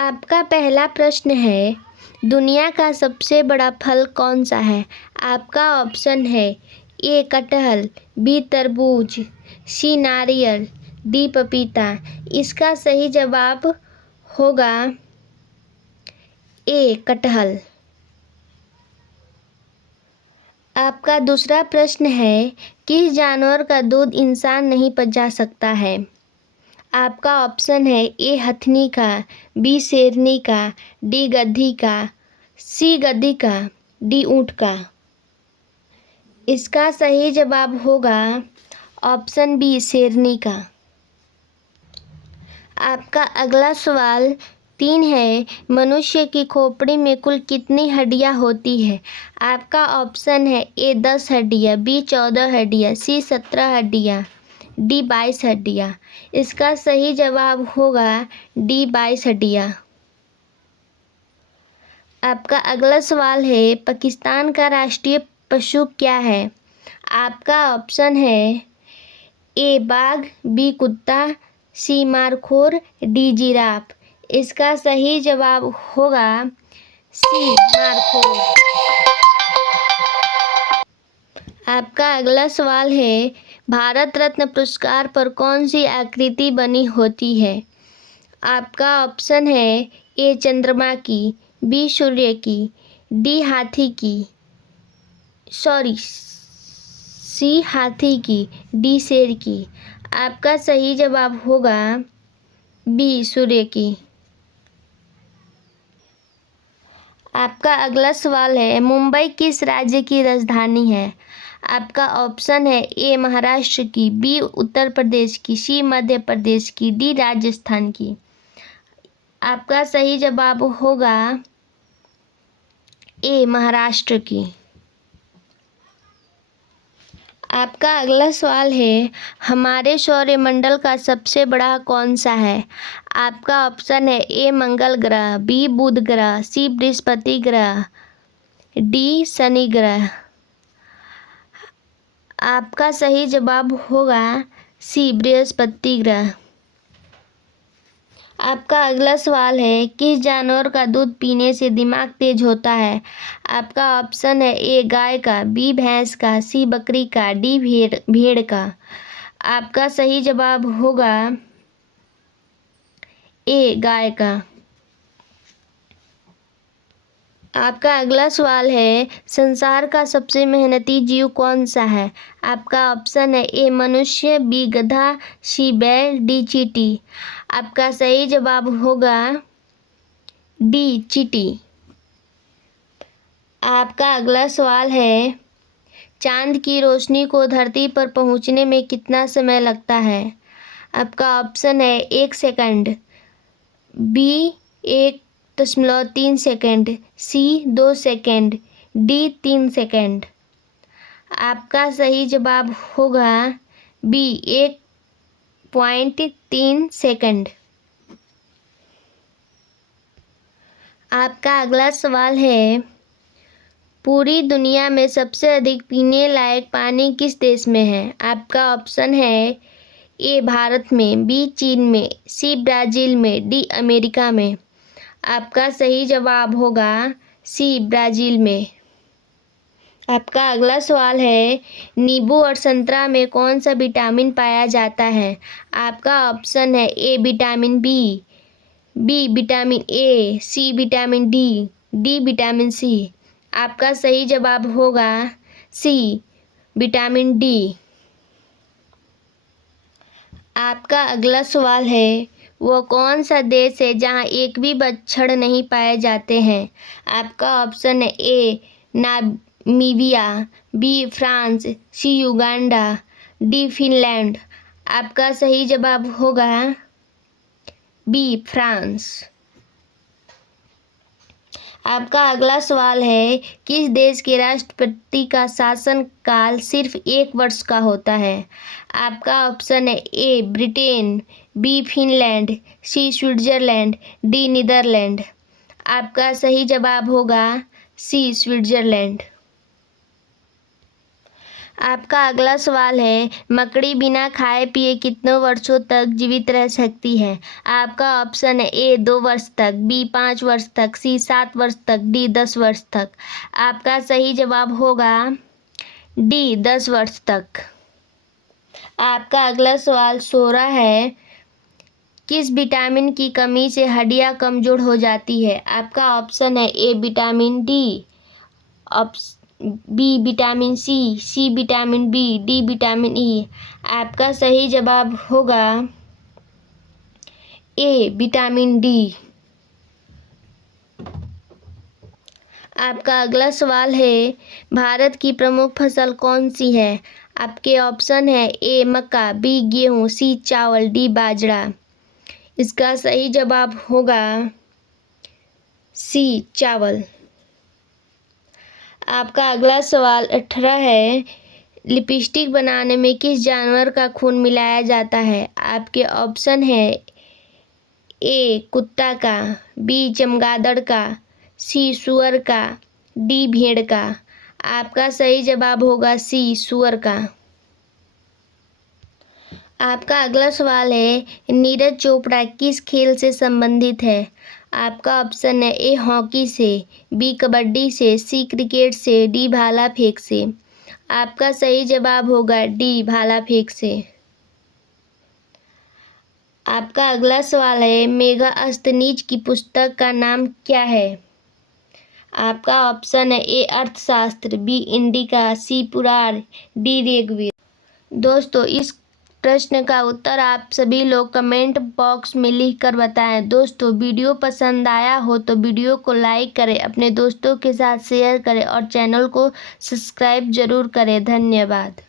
आपका पहला प्रश्न है, दुनिया का सबसे बड़ा फल कौन सा है? आपका ऑप्शन है ए कटहल, बी तरबूज, सी नारियल, डी पपीता। इसका सही जवाब होगा ए कटहल। आपका दूसरा प्रश्न है, किस जानवर का दूध इंसान नहीं पचा सकता है? आपका ऑप्शन है ए हथनी का, बी शेरनी का, डी गधी का, सी गधी का, डी ऊँट का। इसका सही जवाब होगा ऑप्शन बी शेरनी का। आपका अगला सवाल 3 है, मनुष्य की खोपड़ी में कुल कितनी हड्डियां होती है? आपका ऑप्शन है ए 10 हड्डियां, बी 14 हड्डियां, सी 17 हड्डियां, डी 22 हड्डियां। इसका सही जवाब होगा डी 22 हड्डियां। आपका अगला सवाल है, पाकिस्तान का राष्ट्रीय पशु क्या है? आपका ऑप्शन है ए बाघ, बी कुत्ता, सी मारखोर, डी जिराफ। इसका सही जवाब होगा सी मारखोर। आपका अगला सवाल है, भारत रत्न पुरस्कार पर कौन सी आकृति बनी होती है? आपका ऑप्शन है ए चंद्रमा की, बी सूर्य की, डी हाथी की, सी हाथी की, डी शेर की। आपका सही जवाब होगा बी सूर्य की। आपका अगला सवाल है, मुंबई किस राज्य की राजधानी है? आपका ऑप्शन है ए महाराष्ट्र की, बी उत्तर प्रदेश की, सी मध्य प्रदेश की, डी राजस्थान की। आपका सही जवाब होगा ए महाराष्ट्र की। आपका अगला सवाल है, हमारे सौरमंडल का सबसे बड़ा कौन सा है? आपका ऑप्शन है ए मंगल ग्रह, बी बुध ग्रह, सी बृहस्पति ग्रह, डी शनि ग्रह। आपका सही जवाब होगा सी बृहस्पति ग्रह। आपका अगला सवाल है, किस जानवर का दूध पीने से दिमाग तेज होता है? आपका ऑप्शन है ए गाय का, बी भैंस का, सी बकरी का, डी भेड़ का। आपका सही जवाब होगा ए गाय का। आपका अगला सवाल है, संसार का सबसे मेहनती जीव कौन सा है? आपका ऑप्शन है ए मनुष्य, बी गधा, सी बैल, डी चींटी। आपका सही जवाब होगा डी चींटी। आपका अगला सवाल है, चांद की रोशनी को धरती पर पहुंचने में कितना समय लगता है? आपका ऑप्शन है 1 सेकंड, बी 1.3 सेकंड, सी 2 सेकंड, डी 3 सेकंड। आपका सही जवाब होगा बी 1.3 सेकंड। आपका अगला सवाल है, पूरी दुनिया में सबसे अधिक पीने लायक पानी किस देश में है? आपका ऑप्शन है ए भारत में, बी चीन में, सी ब्राज़ील में, डी अमेरिका में। आपका सही जवाब होगा सी ब्राज़ील में। आपका अगला सवाल है, नींबू और संतरा में कौन सा विटामिन पाया जाता है? आपका ऑप्शन है A vitamin B, B vitamin A, C vitamin D, D vitamin C. आपका सही जवाब होगा सी विटामिन डी। आपका अगला सवाल है, वो कौन सा देश है जहाँ एक भी बछड़ नहीं पाए जाते हैं? आपका ऑप्शन है ए नामीबिया, बी फ्रांस, सी युगांडा, डी फिनलैंड। आपका सही जवाब होगा बी फ्रांस। आपका अगला सवाल है, किस देश के राष्ट्रपति का शासनकाल सिर्फ 1 वर्ष का होता है? आपका ऑप्शन है ए ब्रिटेन, बी फिनलैंड, सी स्विट्जरलैंड, डी नीदरलैंड। आपका सही जवाब होगा सी स्विट्जरलैंड। आपका अगला सवाल है, मकड़ी बिना खाए पिए कितने वर्षों तक जीवित रह सकती है? आपका ऑप्शन है ए 2 वर्ष तक, बी 5 वर्ष तक, सी 7 वर्ष तक, डी 10 वर्ष तक। आपका सही जवाब होगा डी 10 वर्ष तक। आपका अगला सवाल 16 है, किस विटामिन की कमी से हड्डियां कमजोर हो जाती है? आपका ऑप्शन है A vitamin D, B vitamin C, C vitamin B, D vitamin E. आपका सही जवाब होगा ए विटामिन डी। आपका अगला सवाल है, भारत की प्रमुख फसल कौन सी है? आपके ऑप्शन है ए मक्का, बी गेहूँ, सी चावल, डी बाजरा। इसका सही जवाब होगा सी चावल। आपका अगला सवाल 18 है, लिपस्टिक बनाने में किस जानवर का खून मिलाया जाता है? आपके ऑप्शन है ए कुत्ता का, बी चमगादड़ का, सी सुअर का, डी भेड़ का। आपका सही जवाब होगा सी सुअर का। आपका अगला सवाल है, नीरज चोपड़ा किस खेल से संबंधित है? आपका ऑप्शन है ए हॉकी से, बी कबड्डी से, सी क्रिकेट से, डी भाला फेंक से। आपका सही जवाब होगा डी भाला फेंक से। आपका अगला सवाल है, मेगास्थनीज की पुस्तक का नाम क्या है? आपका ऑप्शन है ए अर्थशास्त्र, बी इंडिका, सी पुराण, डी ऋग्वेद। दोस्तों, इस प्रश्न का उत्तर आप सभी लोग कमेंट बॉक्स में लिख कर बताएं। दोस्तों, वीडियो पसंद आया हो तो वीडियो को लाइक करें, अपने दोस्तों के साथ शेयर करें और चैनल को सब्सक्राइब जरूर करें। धन्यवाद।